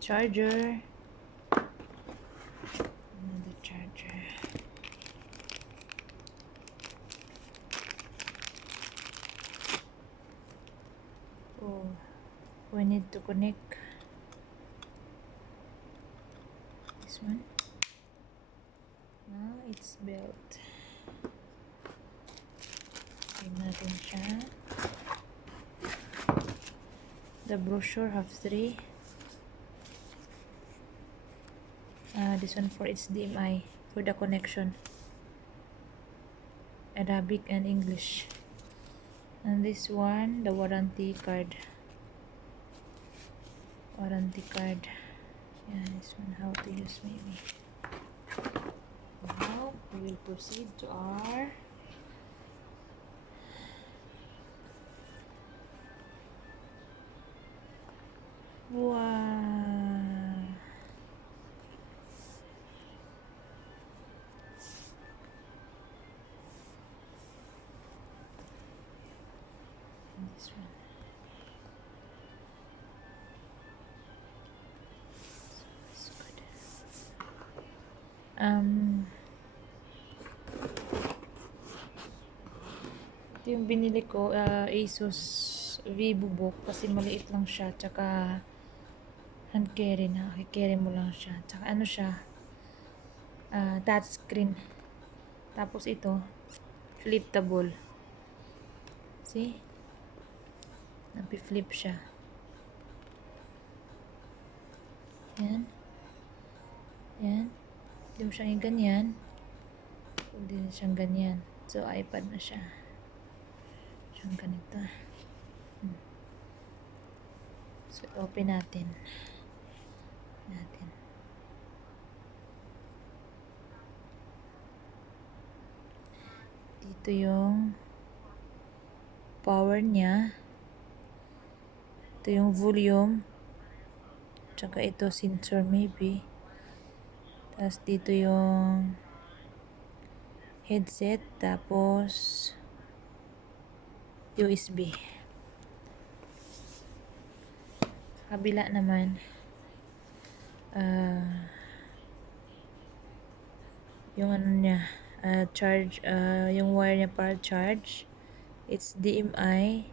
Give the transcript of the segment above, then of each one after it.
charger. Another charger. Oh, we need to connect this one. Now it's built. Save natin siya. The brochure have 3. This one for HDMI for the connection. Arabic and English. And this one, the warranty card. Warranty card. Yeah, this one, how to use maybe. Now, we will proceed to our wow. And this one. So it's good. Ito yung binili ko, Asus Vivobook kasi maliit lang siya, tsaka hand carry na, carry mo lang siya, tsaka ano siya, touch screen. Tapos ito, flippable. See? Napi-flip siya. Yan. Yan. Hindi mo siyang ganyan. Hindi na siyang ganyan. So, iPad na siya. Siyang ganito. So, open natin. Dito yung power niya. Ito yung volume. Tsaka ito sensor maybe. Tapos dito yung headset. Tapos USB. Kabila naman yung ano niya, charge, yung wire niya para charge. It's HDMI.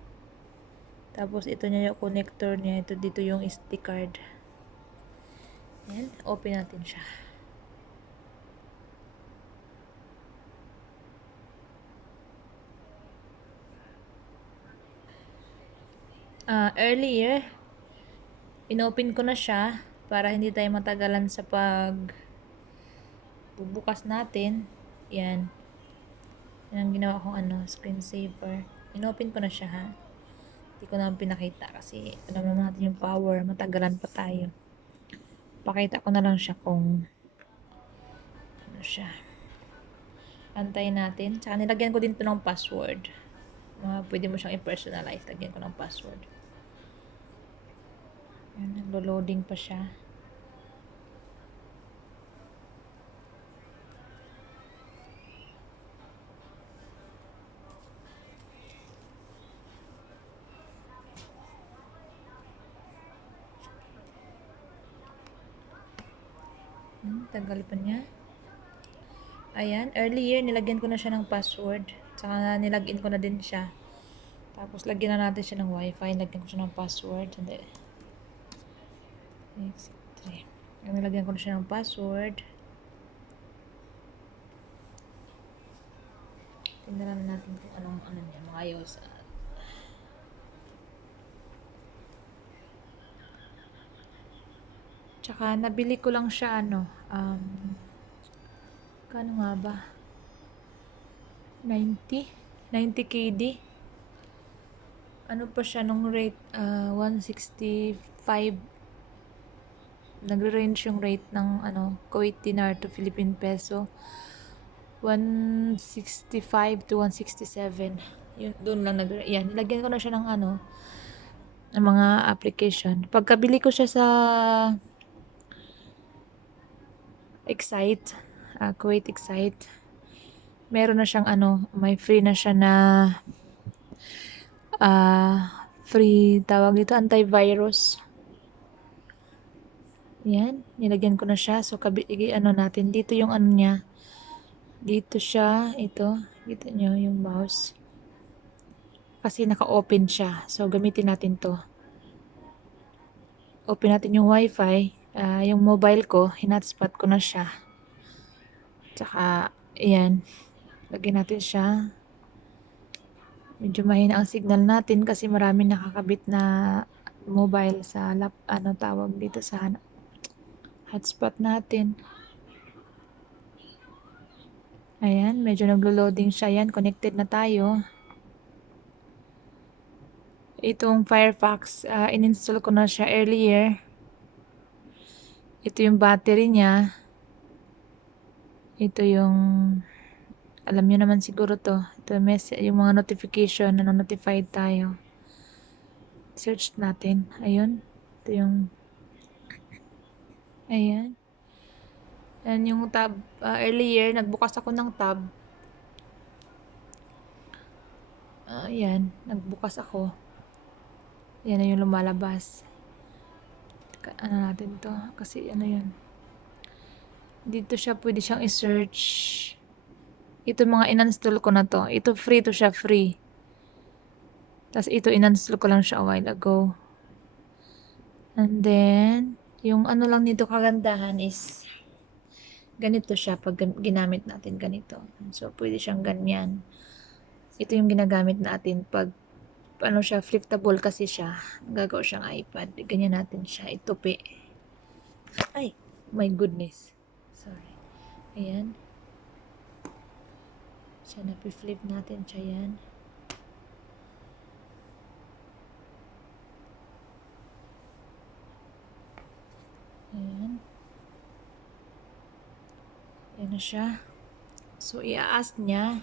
Tapos ito niya yung connector niya. Ito dito yung SD card. Yan, open natin siya. Earlier, inopen ko na siya para hindi tayo matagalan sa bubukas natin. Yan. Yan ang ginawa kong screensaver. Inopen ko na siya, ha. Hindi ko naman pinakita kasi alam naman natin yung power. Matagalan pa tayo. Pakita ko na lang siya kung ano siya. Antayin natin. Tsaka nilagyan ko din to ng password. Pwede mo siyang i-personalize. Lagyan ko ng password. Yan, naglo-loading pa siya. Tagal pa niya. Ayan, earlier nilagyan ko na siya ng password. Tsaka nilagin ko na din siya. Tapos lagyan na natin siya ng wifi. Lagyan ko siya ng password. Hindi. 3. Nilagyan ko na siya ng password. Tingnan natin kung anong niya, maayos. Tsaka nabili ko lang siya kano nga ba? 90 KD. Ano pa siya nung rate? 165. Nagre-range yung rate ng Kuwait dinar to Philippine peso. 165 to 167. Yun, doon lang yan, nilagyan ko na siya ng ng mga application. Pagkabili ko siya sa Excite, Kuwait Excite, meron na siyang may free na siya na free, tawag dito, antivirus. Yan, nilagyan ko na siya. So, ano natin, dito yung ano niya. Dito siya, ito. Dito nyo yung mouse. Kasi naka-open siya. So, gamitin natin to. Open natin yung wifi. Yung mobile ko, hinotspot ko na siya. Tsaka, ayan. Lagyan natin siya. Medyo mahina ang signal natin kasi marami nakakabit na mobile sa ano tawag dito sa hotspot natin. Ayan, medyo naglo-loading siya. Yan, connected na tayo. Itong Firefox, in-install ko na siya earlier. Ito yung battery niya. Ito yung, alam niyo naman siguro to. Ito yung mga notification na notified tayo. Search natin. Ayun. Ito yung, ayan. Yan yung tab. Earlier, nagbukas ako ng tab. Ayan, nagbukas ako. Yan na yung lumalabas. Ano natin to? Kasi ano yun. Dito siya, pwede siyang i-search. Ito mga in-install ko na to. Ito free to siya, free. Tapos ito in-install ko lang siya a while ago. And then, yung ano lang nito kagandahan is ganito siya pag ginamit natin ganito. So, pwede siyang ganyan. Ito yung ginagamit natin pag ano siya, flippable kasi siya. Gagawa siyang iPad. Ganyan natin siya. Itupi. Ay, my goodness. Sorry. Ayan. Siya, napi-flip natin siya yan. Ayan. Ayan na siya. So, i-ask niya